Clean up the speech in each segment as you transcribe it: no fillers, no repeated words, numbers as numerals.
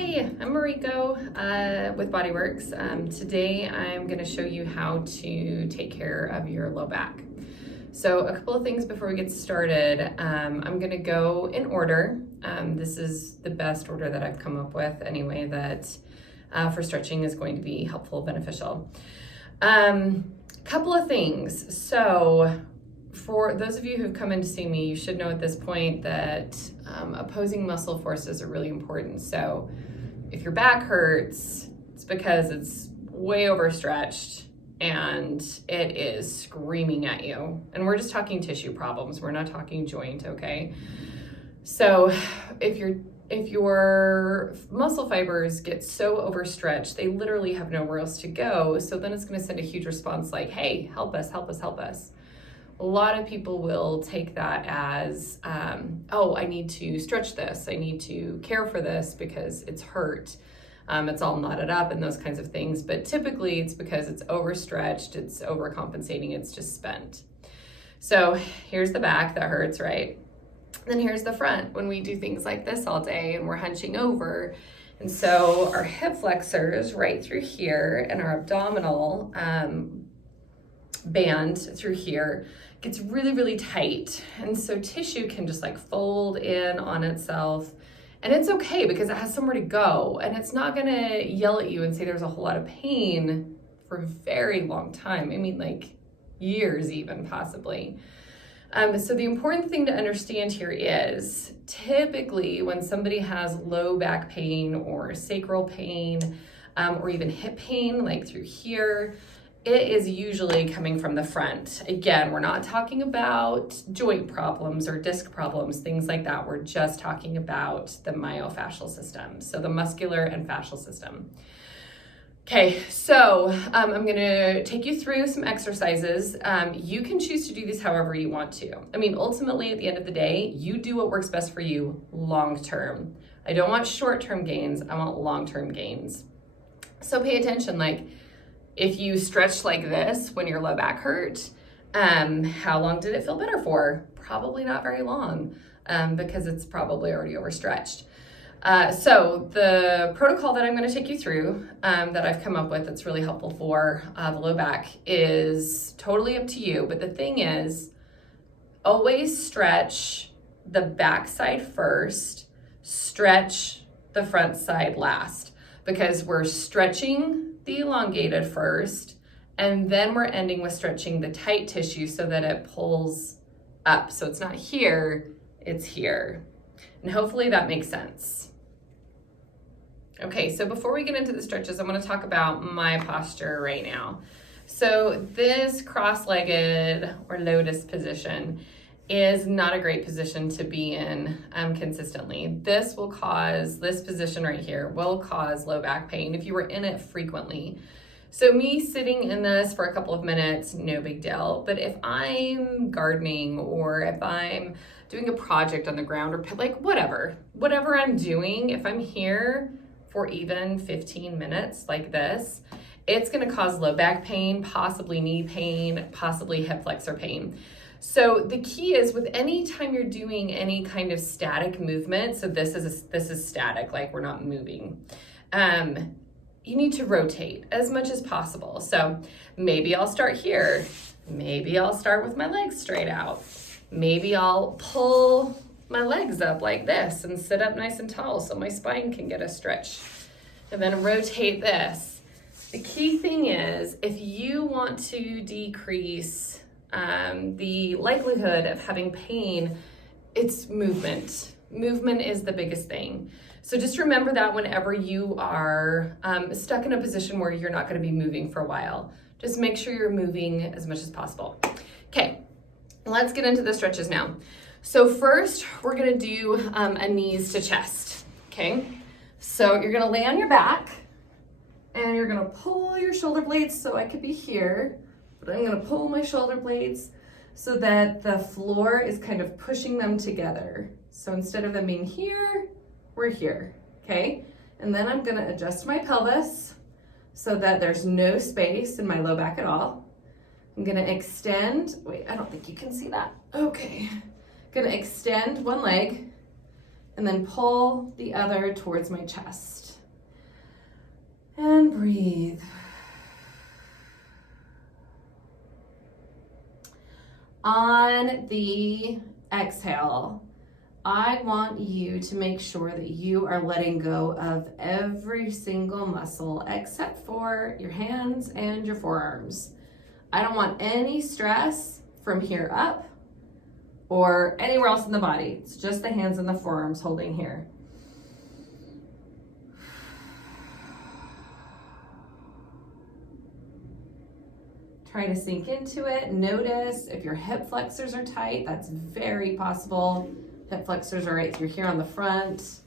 Hi, I'm Mariko with Bodyworks. Today I'm going to show you how to take care of your low back. So a couple of things before we get started. I'm going to go in order. This is the best order that I've come up with anyway that for stretching is going to be helpful, beneficial. Couple of things. So for those of you who've come in to see me, you should know at this point that opposing muscle forces are really important. So if your back hurts, it's because it's way overstretched and it is screaming at you. And we're just talking tissue problems. We're not talking joint, okay? So if your muscle fibers get so overstretched, they literally have nowhere else to go. So then it's going to send a huge response like, hey, help us, help us, help us. A lot of people will take that as, oh, I need to stretch this. I need to care for this because it's hurt. It's all knotted up and those kinds of things. But typically it's because it's overstretched, it's overcompensating, it's just spent. So here's the back that hurts, right? Then here's the front when we do things like this all day and we're hunching over. And so our hip flexors right through here and our abdominal band through here gets really, really tight. And so tissue can just like fold in on itself. And it's okay because it has somewhere to go. And it's not gonna yell at you and say there's a whole lot of pain for a very long time. I mean, like years even possibly. So the important thing to understand here is typically when somebody has low back pain or sacral pain or even hip pain, like through here, it is usually coming from the front. Again, we're not talking about joint problems or disc problems, things like that. We're just talking about the myofascial system, so the muscular and fascial system. Okay, so I'm gonna take you through some exercises. You can choose to do these however you want to. I mean, ultimately, at the end of the day, you do what works best for you long-term. I don't want short-term gains, I want long-term gains. So pay attention, like, if you stretch like this when your low back hurt, how long did it feel better for? Probably not very long because it's probably already overstretched. So the protocol that I'm going to take you through that I've come up with that's really helpful for the low back is totally up to you. But the thing is, always stretch the back side first, stretch the front side last, because we're stretching the elongated first, and then we're ending with stretching the tight tissue so that it pulls up. So it's not here, it's here. And hopefully that makes sense. Okay, so before we get into the stretches, I want to talk about my posture right now. So this cross-legged or lotus position is not a great position to be in consistently. This position right here will cause low back pain if you were in it frequently. So me sitting in this for a couple of minutes, no big deal. But if I'm gardening or if I'm doing a project on the ground or like whatever I'm doing, if I'm here for even 15 minutes like this, it's gonna cause low back pain, possibly knee pain, possibly hip flexor pain. So the key is with any time you're doing any kind of static movement, so this is static, like we're not moving, you need to rotate as much as possible. So maybe I'll start here. Maybe I'll start with my legs straight out. Maybe I'll pull my legs up like this and sit up nice and tall so my spine can get a stretch. And then rotate this. The key thing is if you want to decrease the likelihood of having pain, it's movement. Movement is the biggest thing. So just remember that whenever you are stuck in a position where you're not going to be moving for a while, just make sure you're moving as much as possible. Okay, let's get into the stretches now. So first, we're going to do a knees to chest. Okay, so you're going to lay on your back and you're going to pull your shoulder blades. So I could be here, but I'm going to pull my shoulder blades so that the floor is kind of pushing them together. So instead of them being here, we're here, okay? And then I'm gonna adjust my pelvis so that there's no space in my low back at all. I'm gonna extend, wait, I don't think you can see that. Okay, gonna extend one leg and then pull the other towards my chest. And breathe. On the exhale, I want you to make sure that you are letting go of every single muscle except for your hands and your forearms. I don't want any stress from here up or anywhere else in the body. It's just the hands and the forearms holding here. Try to sink into it. Notice if your hip flexors are tight, that's very possible. Hip flexors are right through here on the front.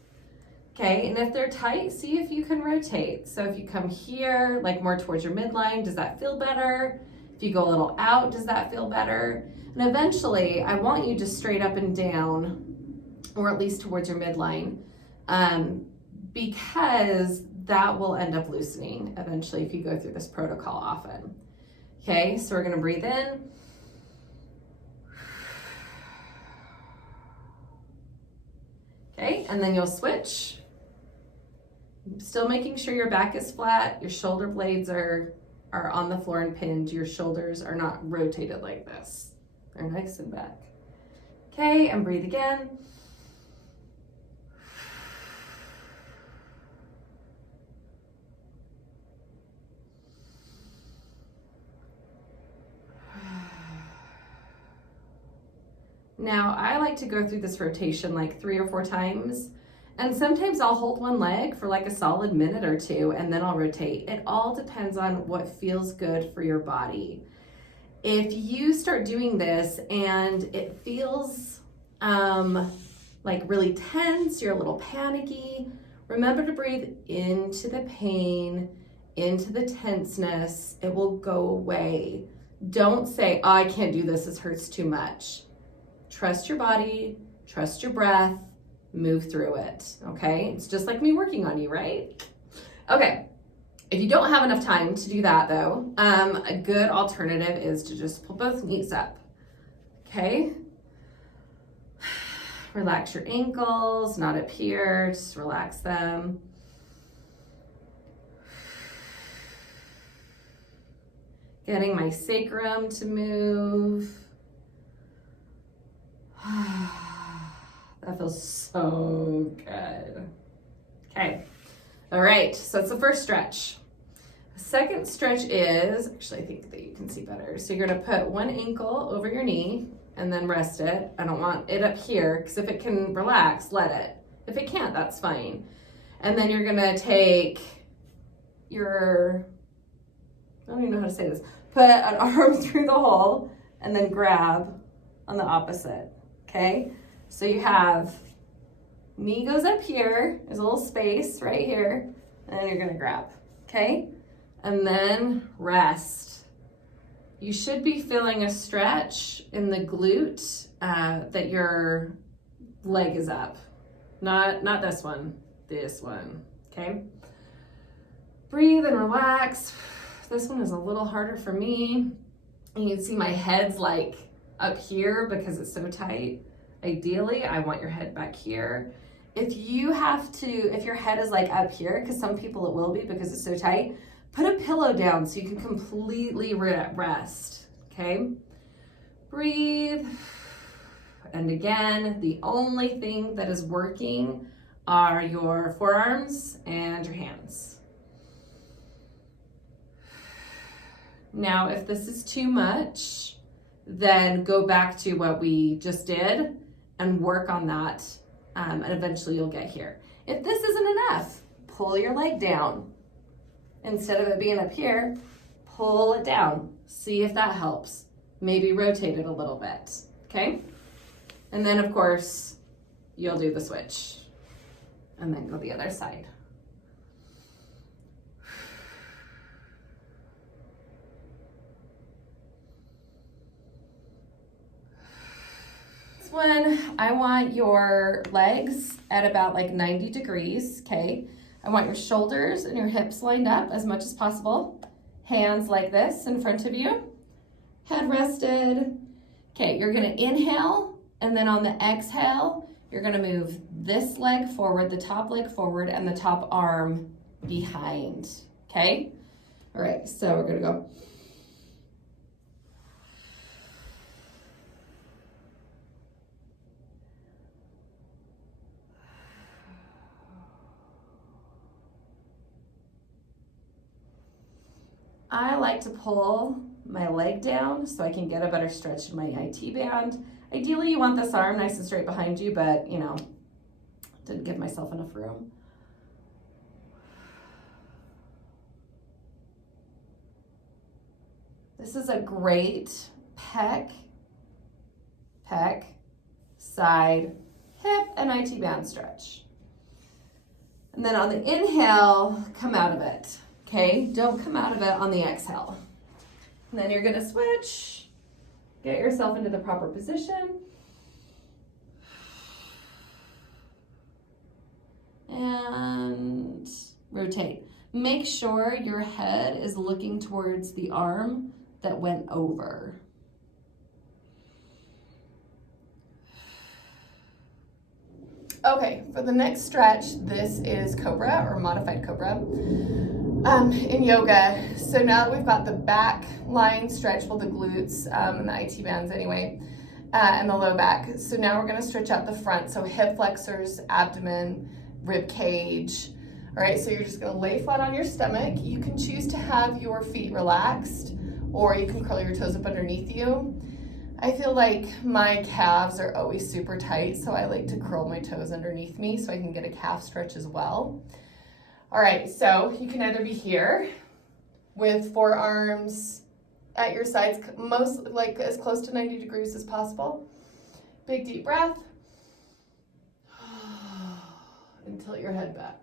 Okay, and if they're tight, see if you can rotate. So if you come here, like more towards your midline, does that feel better? If you go a little out, does that feel better? And eventually, I want you to straight up and down, or at least towards your midline, because that will end up loosening eventually if you go through this protocol often. Okay, so we're gonna breathe in. Okay, and then you'll switch. Still making sure your back is flat, your shoulder blades are on the floor and pinned, your shoulders are not rotated like this. They're nice and back. Okay, and breathe again. Now, I like to go through this rotation like 3 or 4 times, and sometimes I'll hold one leg for like a solid minute or 2, and then I'll rotate. It all depends on what feels good for your body. If you start doing this and it feels like really tense, you're a little panicky, remember to breathe into the pain, into the tenseness. It will go away. Don't say, oh, I can't do this hurts too much. Trust your body, trust your breath, move through it, okay? It's just like me working on you, right? Okay, if you don't have enough time to do that though, a good alternative is to just pull both knees up, okay? Relax your ankles, not up here, just relax them. Getting my sacrum to move. That feels so good. Okay, all right, so that's the first stretch. The second stretch is, actually I think that you can see better. So you're gonna put one ankle over your knee and then rest it. I don't want it up here, because if it can relax, let it. If it can't, that's fine. And then you're gonna take your, I don't even know how to say this, put an arm through the hole and then grab on the opposite. Okay, so you have knee goes up here, there's a little space right here, and then you're gonna grab, okay? And then rest. You should be feeling a stretch in the glute that your leg is up. Not this one, okay? Breathe and relax. This one is a little harder for me. And you can see my head's like up here because it's so tight. Ideally, I want your head back here. If your head is like up here, because some people it will be because it's so tight, put a pillow down so you can completely rest, okay? Breathe. And again, the only thing that is working are your forearms and your hands. Now, if this is too much, then go back to what we just did and work on that, and eventually you'll get here. If this isn't enough, pull your leg down. Instead of it being up here, pull it down. See if that helps. Maybe rotate it a little bit, okay? And then of course, you'll do the switch and then go the other side. One, I want your legs at about like 90 degrees, okay? I want your shoulders and your hips lined up as much as possible. Hands like this in front of you. Head rested. Okay, you're gonna inhale, and then on the exhale, you're gonna move this leg forward, the top leg forward, and the top arm behind, okay? All right, so we're gonna go. I like to pull my leg down so I can get a better stretch in my IT band. Ideally, you want this arm nice and straight behind you, but you know, didn't give myself enough room. This is a great pec, side, hip, and IT band stretch. And then on the inhale, come out of it, okay? Don't come out of it on the exhale. And then you're gonna switch, get yourself into the proper position. And rotate. Make sure your head is looking towards the arm that went over. Okay, for the next stretch, this is Cobra or modified Cobra in yoga. So now that we've got the back line stretch, well, the glutes and the IT bands anyway, and the low back. So now we're gonna stretch out the front. So hip flexors, abdomen, rib cage. All right, so you're just gonna lay flat on your stomach. You can choose to have your feet relaxed, or you can curl your toes up underneath you. I feel like my calves are always super tight, so I like to curl my toes underneath me so I can get a calf stretch as well. All right, so you can either be here with forearms at your sides, most like as close to 90 degrees as possible. Big deep breath. And tilt your head back.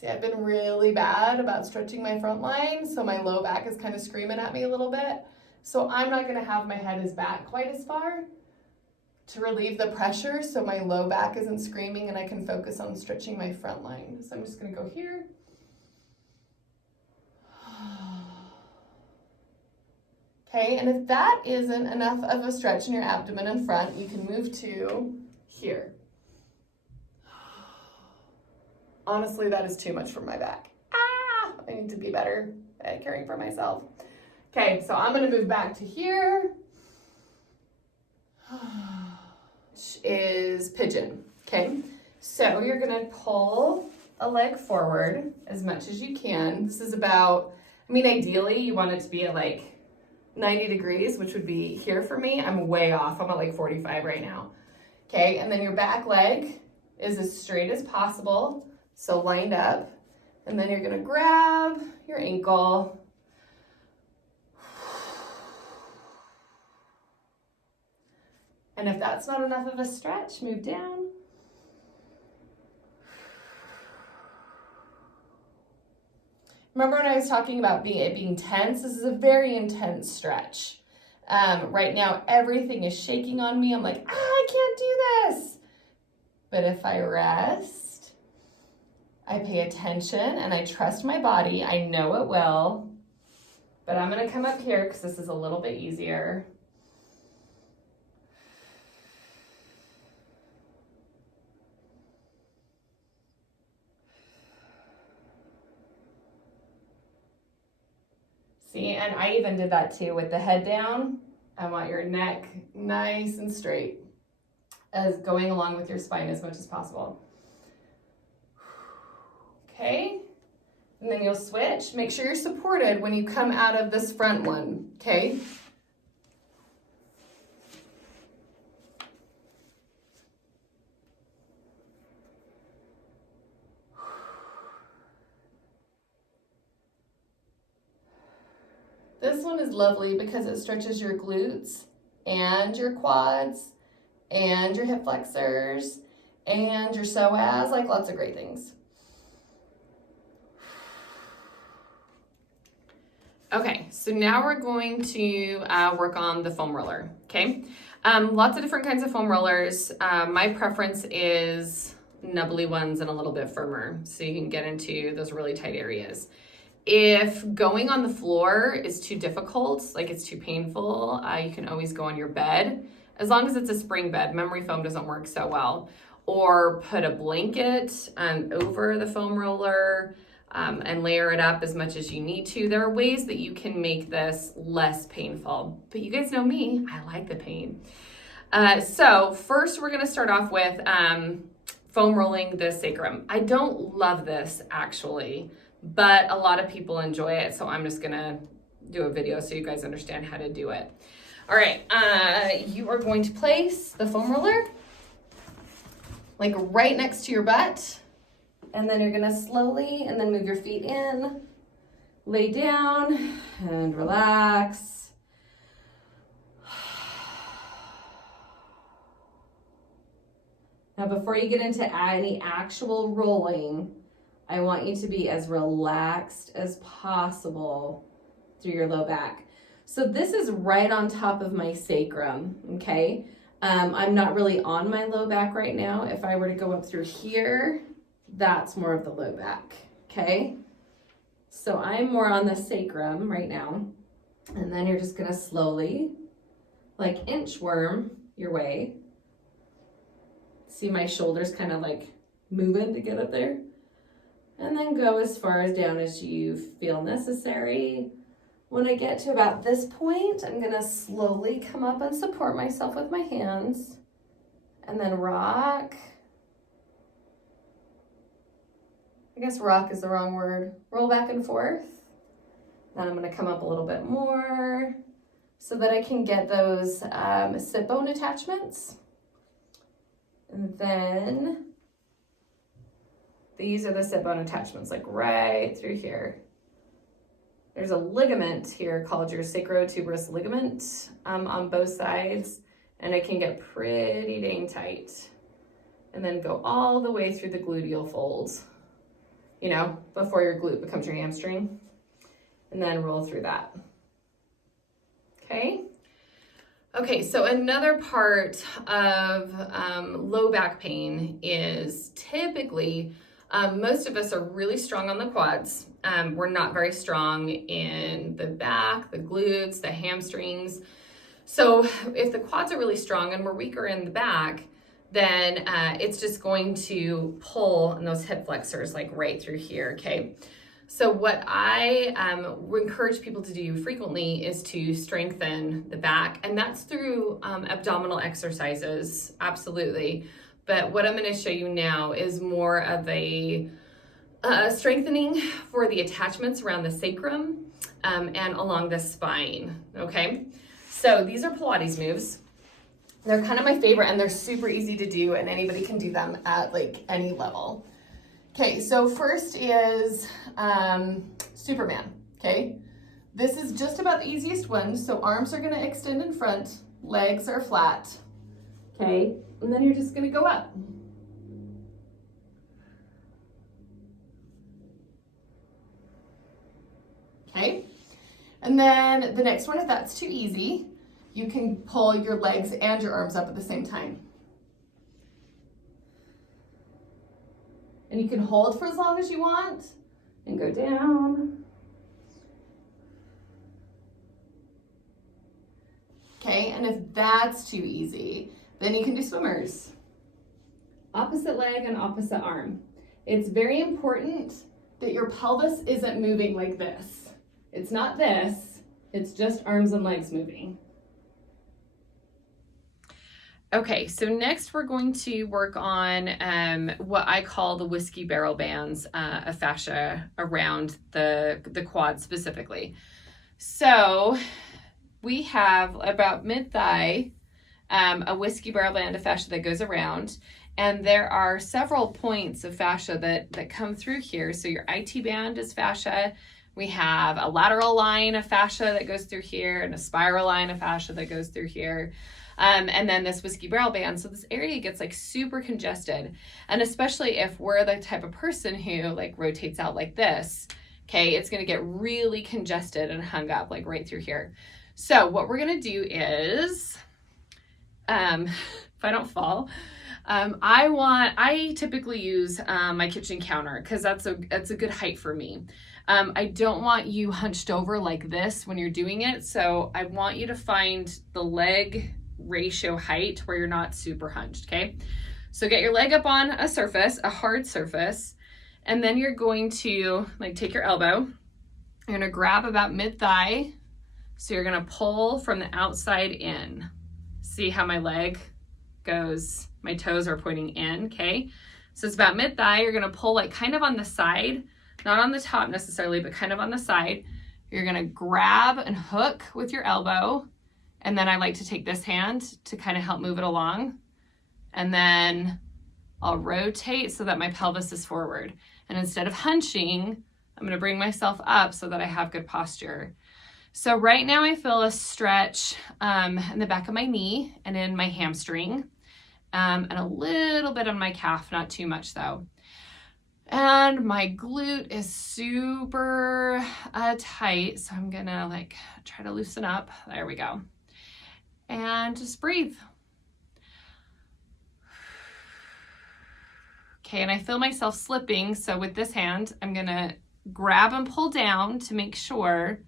See, I've been really bad about stretching my front line, so my low back is kind of screaming at me a little bit. So I'm not gonna have my head as back quite as far to relieve the pressure so my low back isn't screaming and I can focus on stretching my front line. So I'm just gonna go here. Okay, and if that isn't enough of a stretch in your abdomen and front, you can move to here. Honestly, that is too much for my back. I need to be better at caring for myself. Okay, so I'm gonna move back to here, which is pigeon, okay? So you're gonna pull a leg forward as much as you can. This is about, I mean, ideally you want it to be at like 90 degrees, which would be here for me. I'm way off, I'm at like 45 right now. Okay, and then your back leg is as straight as possible, so lined up. And then you're gonna grab your ankle. And if that's not enough of a stretch, move down. Remember when I was talking about being tense? This is a very intense stretch. Right now, everything is shaking on me. I'm like, I can't do this. But if I rest, I pay attention and I trust my body, I know it will. But I'm gonna come up here because this is a little bit easier. See, and I even did that too with the head down. I want your neck nice and straight, as going along with your spine as much as possible. Okay, and then you'll switch. Make sure you're supported when you come out of this front one, okay? This one is lovely because it stretches your glutes and your quads and your hip flexors and your psoas, like lots of great things. Okay, so now we're going to work on the foam roller, okay? Lots of different kinds of foam rollers. My preference is nubbly ones and a little bit firmer so you can get into those really tight areas. If going on the floor is too difficult, like it's too painful, you can always go on your bed. As long as it's a spring bed, memory foam doesn't work so well. Or put a blanket over the foam roller and layer it up as much as you need to. There are ways that you can make this less painful. But you guys know me, I like the pain. So first we're gonna start off with foam rolling the sacrum. I don't love this actually, but a lot of people enjoy it, so I'm just gonna do a video so you guys understand how to do it. All right, you are going to place the foam roller like right next to your butt, and then you're gonna slowly and then move your feet in, lay down and relax. Now before you get into any actual rolling, I want you to be as relaxed as possible through your low back. So this is right on top of my sacrum, okay? I'm not really on my low back right now. If I were to go up through here, that's more of the low back, okay? So I'm more on the sacrum right now. And then you're just gonna slowly, like inchworm your way. See my shoulders kind of like moving to get up there? And then go as far as down as you feel necessary. When I get to about this point, I'm gonna slowly come up and support myself with my hands, and then rock. I guess rock is the wrong word. Roll back and forth. Then I'm gonna come up a little bit more so that I can get those sit bone attachments. And then these are the sit bone attachments, like right through here. There's a ligament here called your sacrotuberous ligament on both sides, and it can get pretty dang tight. And then go all the way through the gluteal folds, you know, before your glute becomes your hamstring. And then roll through that. Okay? Okay, so another part of low back pain is typically most of us are really strong on the quads. We're not very strong in the back, the glutes, the hamstrings. So if the quads are really strong and we're weaker in the back, then it's just going to pull in those hip flexors like right through here, okay? So what I encourage people to do frequently is to strengthen the back, and that's through abdominal exercises, absolutely. But what I'm going to show you now is more of a strengthening for the attachments around the sacrum and along the spine, okay? So these are Pilates moves. They're kind of my favorite, and they're super easy to do, and anybody can do them at like any level. Okay, so first is Superman, okay? This is just about the easiest one. So arms are gonna extend in front, legs are flat, okay? And then you're just gonna go up. Okay, and then the next one, if that's too easy, you can pull your legs and your arms up at the same time. And you can hold for as long as you want and go down. Okay, and if that's too easy, then you can do swimmers. Opposite leg and opposite arm. It's very important that your pelvis isn't moving like this. It's not this, it's just arms and legs moving. Okay, so next we're going to work on what I call the whiskey barrel bands of fascia around the quad specifically. So we have about mid-thigh a whiskey barrel band of fascia that goes around, and there are several points of fascia that come through here. So your IT band is fascia. We have a lateral line of fascia that goes through here and a spiral line of fascia that goes through here. And then this whiskey barrel band. So this area gets like super congested. And especially if we're the type of person who like rotates out like this, okay, it's gonna get really congested and hung up like right through here. So what we're gonna do is, if I don't fall, I typically use my kitchen counter because that's a good height for me. I don't want you hunched over like this when you're doing it. So I want you to find the leg ratio height where you're not super hunched, okay? So get your leg up on a surface, a hard surface, and then you're going to like take your elbow, you're gonna grab about mid-thigh. So you're gonna pull from the outside in. See how my leg goes, my toes are pointing in, okay? So it's about mid-thigh, you're gonna pull like kind of on the side, not on the top necessarily, but kind of on the side. You're gonna grab and hook with your elbow, and then I like to take this hand to kind of help move it along. And then I'll rotate so that my pelvis is forward. And instead of hunching, I'm gonna bring myself up so that I have good posture. So right now I feel a stretch in the back of my knee and in my hamstring, and a little bit on my calf, not too much though. And my glute is super tight, so I'm gonna like try to loosen up. There we go. And just breathe. Okay, and I feel myself slipping, so with this hand, I'm gonna grab and pull down to make sure.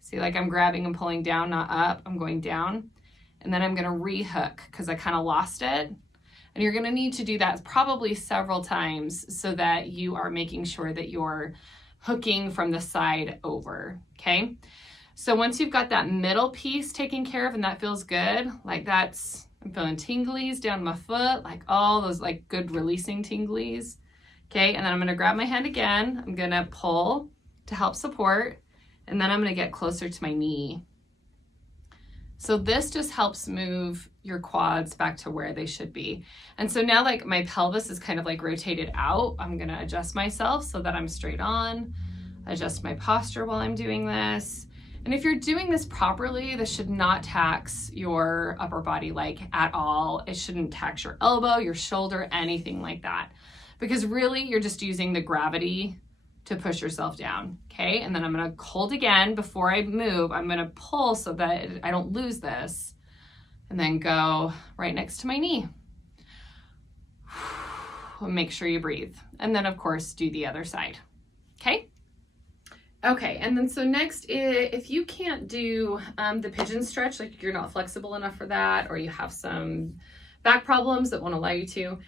See, like I'm grabbing and pulling down, not up, I'm going down. And then I'm gonna re-hook because I kind of lost it. And you're gonna need to do that probably several times so that you are making sure that you're hooking from the side over, okay? So once you've got that middle piece taken care of and that feels good, like I'm feeling tinglies down my foot, like all those like good releasing tinglies, okay? And then I'm gonna grab my hand again, I'm gonna pull to help support, and then I'm gonna get closer to my knee. So this just helps move your quads back to where they should be. And so now like my pelvis is kind of like rotated out. I'm gonna adjust myself so that I'm straight on, adjust my posture while I'm doing this. And if you're doing this properly, this should not tax your upper body like at all. It shouldn't tax your elbow, your shoulder, anything like that. Because really you're just using the gravity to push yourself down, okay? And then I'm gonna hold again before I move. I'm gonna pull so that I don't lose this, and then go right next to my knee. Make sure you breathe. And then of course, do the other side, okay? Okay, and then so next, if you can't do the pigeon stretch, like you're not flexible enough for that, or you have some back problems that won't allow you to,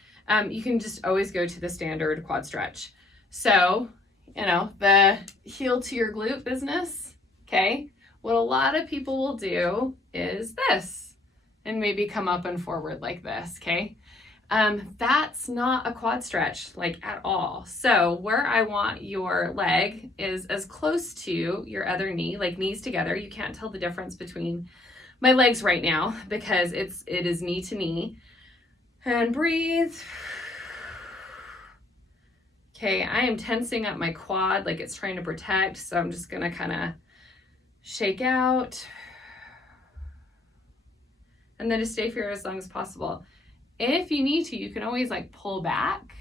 you can just always go to the standard quad stretch. So, you know, the heel to your glute business, okay? What a lot of people will do is this, and maybe come up and forward like this, okay? That's not a quad stretch, like at all. So where I want your leg is as close to your other knee, like knees together. You can't tell the difference between my legs right now because it is knee to knee. And breathe. Okay, I am tensing up my quad like it's trying to protect, so I'm just gonna kind of shake out. And then just stay here as long as possible. If you need to, you can always like pull back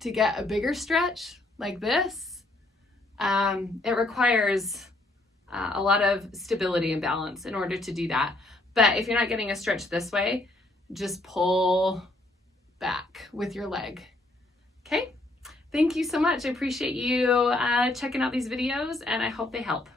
to get a bigger stretch like this. It requires a lot of stability and balance in order to do that. But if you're not getting a stretch this way, just pull back with your leg, okay? Thank you so much. I appreciate you checking out these videos, and I hope they help.